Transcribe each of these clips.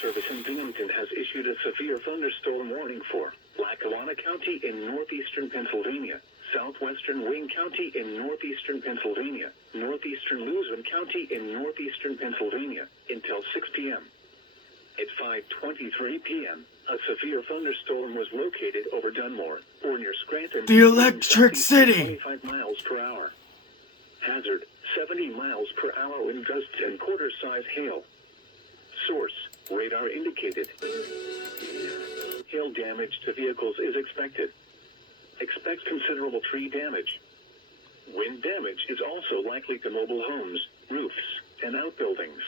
Service in Binghamton has issued a severe thunderstorm warning for Lackawanna County in northeastern Pennsylvania, southwestern Wayne County in northeastern Pennsylvania, northeastern Luzerne County in northeastern Pennsylvania, until 6 p.m. At 5:23 p.m., a severe thunderstorm was located over Dunmore, or near Scranton. The Electric City! 25 miles per hour. Hazard, 70 miles per hour wind gusts and quarter-size hail. Source, radar indicated. Hail damage to vehicles is expected. Expect considerable tree damage. Wind damage is also likely to mobile homes, roofs, and outbuildings.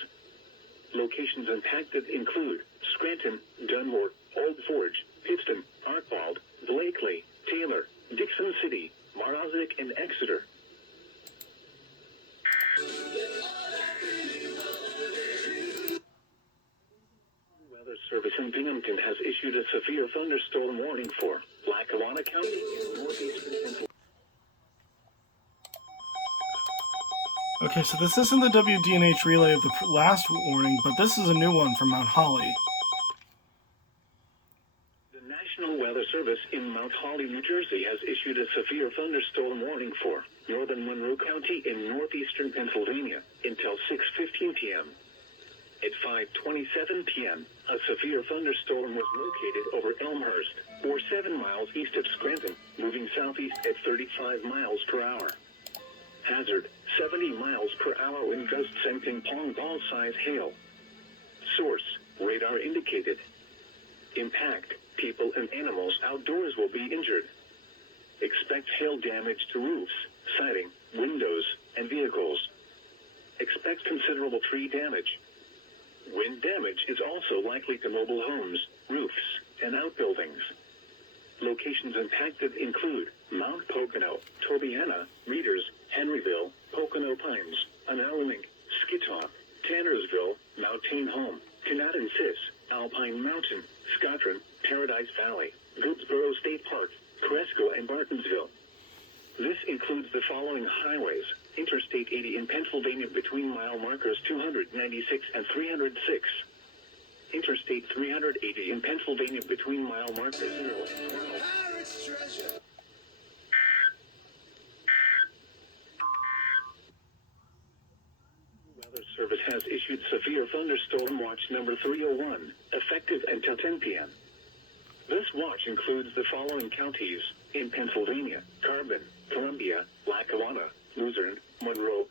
Locations impacted include Scranton, Dunmore, Old Forge, Pittston, Archbald, Blakely, Taylor, Dixon City, Morozic, and Exeter. Weather Service in Binghamton has issued a severe thunderstorm warning for Lackawanna County in northeastern Pennsylvania. Okay, so this isn't the WDNH relay of the last warning, but this is a new one from Mount Holly. The National Weather Service in Mount Holly, New Jersey has issued a severe thunderstorm warning for northern Monroe County in northeastern Pennsylvania until 6:15 p.m. At 5:27 p.m., a severe thunderstorm was located over Elmhurst, or 7 miles east of Scranton, moving southeast at 35 miles per hour. Hazard, 70 miles per hour wind gusts and ping-pong ball-size hail. Source, radar indicated. Impact, people and animals outdoors will be injured. Expect hail damage to roofs, siding, windows, and vehicles. Expect considerable tree damage. Wind damage is also likely to mobile homes, roofs, and outbuildings. Locations impacted include Mount Pocono, Tobiana, Readers, Henryville, Pocono Pines, Unalming, Skitock, Tannersville, Mountain Home, Canadon-Sis, Alpine Mountain, Scottron, Paradise Valley, Goodsboro State Park, Cresco, and Bartonsville. This includes the following highways: Interstate 80 in Pennsylvania between mile markers 296 and 306. Interstate 380 in Pennsylvania between mile markers 0 and 12. Weather Service has issued severe thunderstorm watch number 301, effective until 10 p.m. This watch includes the following counties in Pennsylvania: Carbon, Columbia, Lackawanna, Luzerne, Monroe,